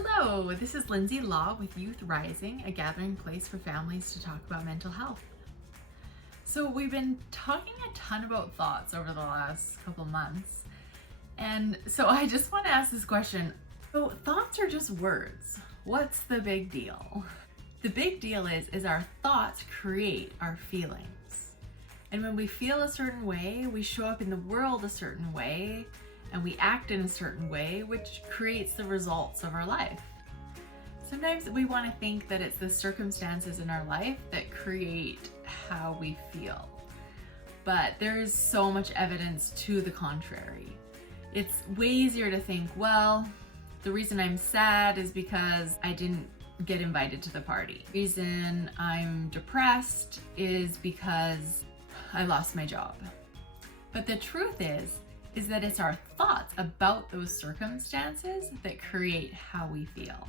Hello, this is Lindsay Law with Youth Rising, a gathering place for families to talk about mental health. So we've been talking a ton about thoughts over the last couple months, and so I just want to ask this question. So thoughts are just words. What's the big deal? The big deal is our thoughts create our feelings. And when we feel a certain way, we show up in the world a certain way, and we act in a certain way, which creates the results of our life. Sometimes we want to think that it's the circumstances in our life that create how we feel. But there's so much evidence to the contrary. It's way easier to think, well, the reason I'm sad is because I didn't get invited to the party. The reason I'm depressed is because I lost my job. But the truth is that it's our thoughts about those circumstances that create how we feel.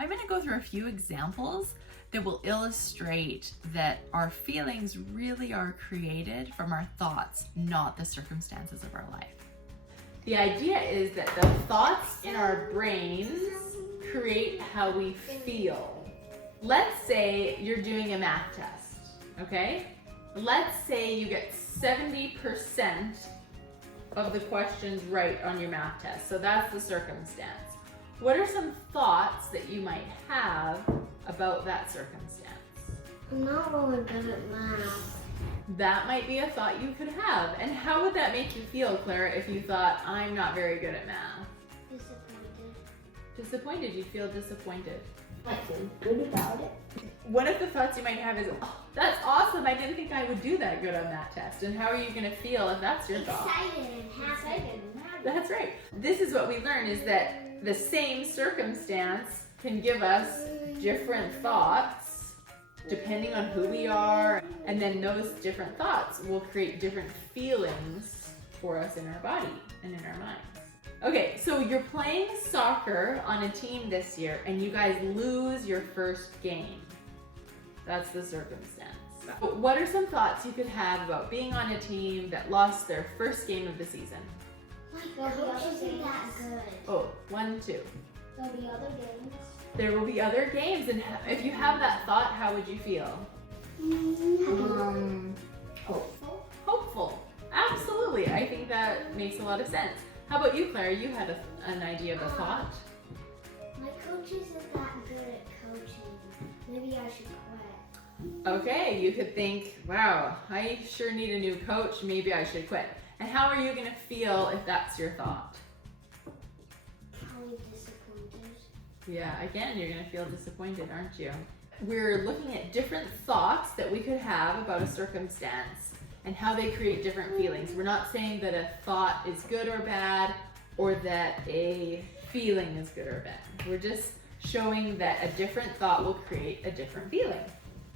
I'm going to go through a few examples that will illustrate that our feelings really are created from our thoughts, not the circumstances of our life. The idea is that the thoughts in our brains create how we feel. Let's say you're doing a math test, okay? Let's say you get 70% of the questions right on your math test. So that's the circumstance. What are some thoughts that you might have about that circumstance? I'm not really good at math. That might be a thought you could have. And how would that make you feel, Clara, if you thought, I'm not very good at math? Disappointed. Disappointed, you'd feel disappointed. I feel good about it. One of the thoughts you might have is, oh, that's awesome, I didn't think I would do that good on that test. And how are you gonna feel if that's your thought? Excited and happy. That's right. This is what we learn, is that the same circumstance can give us different thoughts depending on who we are, and then those different thoughts will create different feelings for us in our body and in our minds. Okay, so you're playing soccer on a team this year and you guys lose your first game. That's the circumstance. What are some thoughts you could have about being on a team that lost their first game of the season? My coach isn't that good. Oh, 1, 2. There'll be other games. There will be other games, and if you have that thought, how would you feel? Hopeful. Hopeful. Absolutely. I think that makes a lot of sense. How about you, Claire? You had an idea of a thought. My coach isn't that good at coaching. Maybe I should quit. Okay, you could think, wow, I sure need a new coach. Maybe I should quit. And how are you going to feel if that's your thought? Probably disappointed. Yeah, again, you're going to feel disappointed, aren't you? We're looking at different thoughts that we could have about a circumstance and how they create different feelings. We're not saying that a thought is good or bad, or that a feeling is good or bad. We're just showing that a different thought will create a different feeling.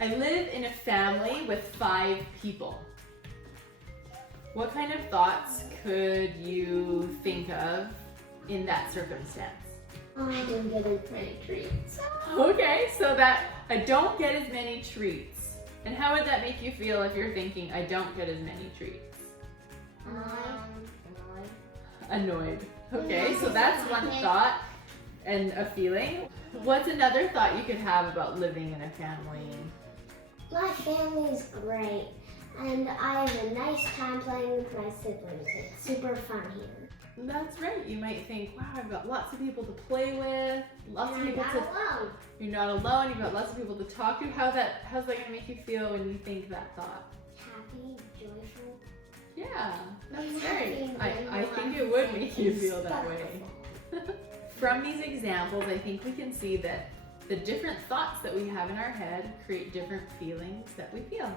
I live in a family with 5 people. What kind of thoughts could you think of in that circumstance? I didn't get as many treats. Okay, so that I don't get as many treats. And how would that make you feel if you're thinking, I don't get as many treats? Annoyed. Okay, so that's one thought and a feeling. What's another thought you could have about living in a family? My family is great, and I have a nice time playing with my siblings. It's super fun here. That's right. You might think, wow, I've got lots of people to play with, lots of people to. Alone. You're not alone. You've got lots of people to talk to. How's that gonna make you feel when you think that thought? Happy, joyful. Yeah, that's Happy right. and I think it would make you feel that way. From these examples, I think we can see that the different thoughts that we have in our head create different feelings that we feel.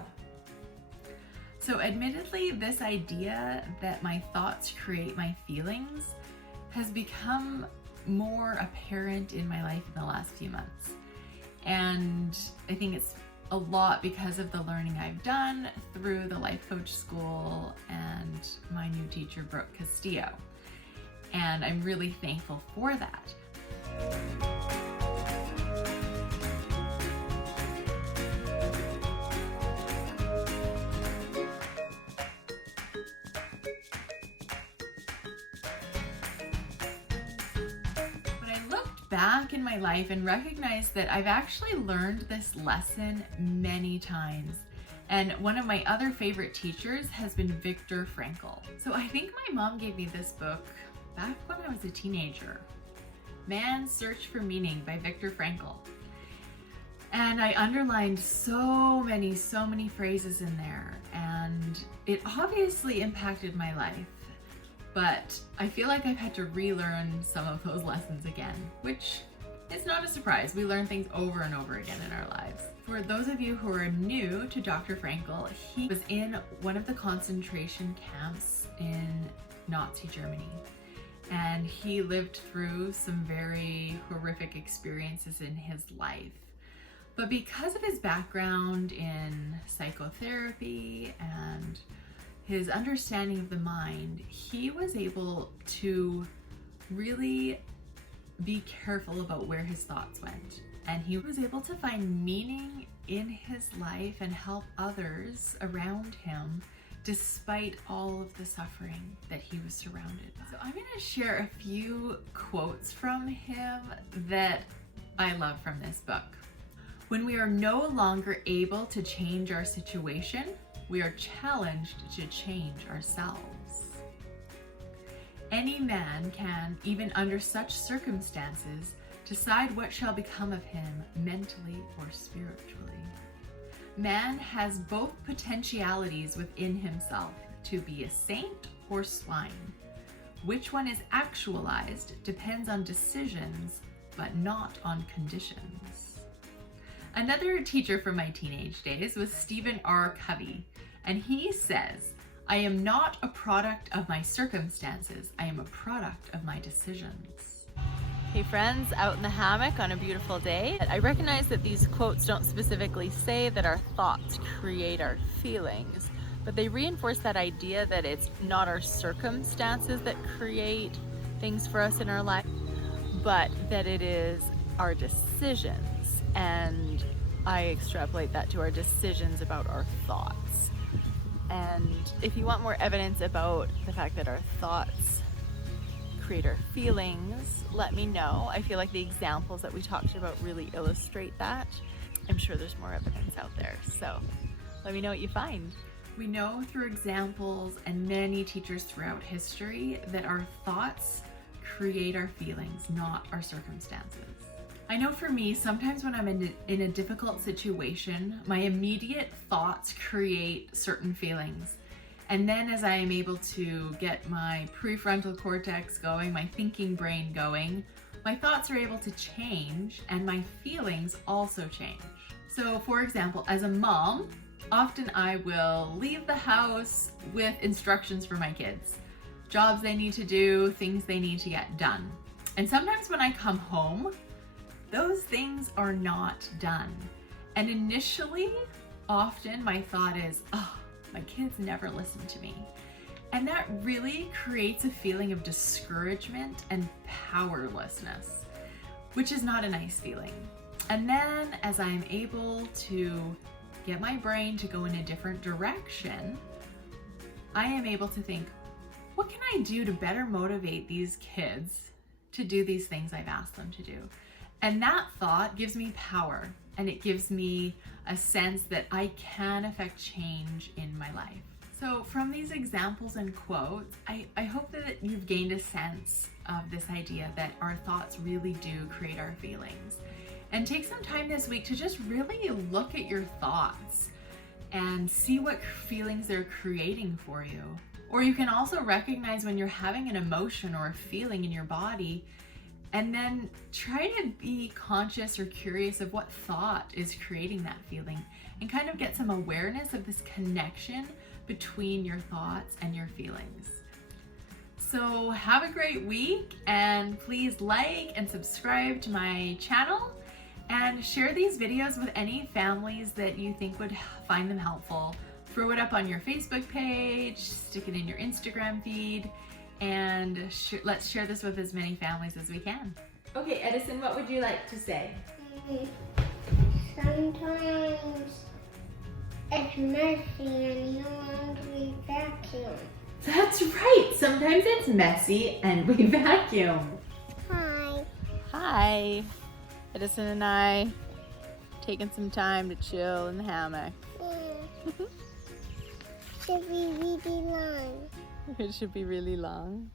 So admittedly, this idea that my thoughts create my feelings has become more apparent in my life in the last few months. And I think it's a lot because of the learning I've done through the life coach school and my new teacher, Brooke Castillo. And I'm really thankful for that. back in my life and recognize that I've actually learned this lesson many times. And one of my other favorite teachers has been Viktor Frankl. So I think my mom gave me this book back when I was a teenager. Man's Search for Meaning by Viktor Frankl. And I underlined so many phrases in there, and it obviously impacted my life. But I feel like I've had to relearn some of those lessons again, which is not a surprise. We learn things over and over again in our lives. For those of you who are new to Dr. Frankl, he was in one of the concentration camps in Nazi Germany. And he lived through some very horrific experiences in his life. But because of his background in psychotherapy and his understanding of the mind, he was able to really be careful about where his thoughts went. And he was able to find meaning in his life and help others around him despite all of the suffering that he was surrounded by. So I'm going to share a few quotes from him that I love from this book. When we are no longer able to change our situation, we are challenged to change ourselves. Any man can, even under such circumstances, decide what shall become of him mentally or spiritually. Man has both potentialities within himself to be a saint or swine. Which one is actualized depends on decisions, but not on conditions. Another teacher from my teenage days was Stephen R. Covey, and he says, "I am not a product of my circumstances, I am a product of my decisions." Hey friends, out in the hammock on a beautiful day. I recognize that these quotes don't specifically say that our thoughts create our feelings, but they reinforce that idea that it's not our circumstances that create things for us in our life, but that it is our decisions. And I extrapolate that to our decisions about our thoughts. And if you want more evidence about the fact that our thoughts create our feelings, let me know. I feel like the examples that we talked about really illustrate that. I'm sure there's more evidence out there, so let me know what you find. We know through examples and many teachers throughout history that our thoughts create our feelings, not our circumstances. I know for me, sometimes when I'm in a difficult situation, my immediate thoughts create certain feelings. And then as I am able to get my prefrontal cortex going, my thinking brain going, my thoughts are able to change and my feelings also change. So for example, as a mom, often I will leave the house with instructions for my kids. Jobs they need to do, things they need to get done. And sometimes when I come home, those things are not done. And initially, often my thought is, oh, my kids never listen to me. And that really creates a feeling of discouragement and powerlessness, which is not a nice feeling. And then as I'm able to get my brain to go in a different direction, I am able to think, what can I do to better motivate these kids to do these things I've asked them to do? And that thought gives me power, and it gives me a sense that I can affect change in my life. So from these examples and quotes, I hope that you've gained a sense of this idea that our thoughts really do create our feelings. And take some time this week to just really look at your thoughts and see what feelings they're creating for you. Or you can also recognize when you're having an emotion or a feeling in your body, and then try to be conscious or curious of what thought is creating that feeling, and kind of get some awareness of this connection between your thoughts and your feelings. So have a great week, and please like and subscribe to my channel, and share these videos with any families that you think would find them helpful. Throw it up on your Facebook page, stick it in your Instagram feed, and let's share this with as many families as we can. Okay, Edison, what would you like to say? Sometimes it's messy and you want to vacuum. That's right, sometimes it's messy and we vacuum. Hi. Hi. Hi. Edison and I taking some time to chill in the hammock. Should be really long. It should be really long.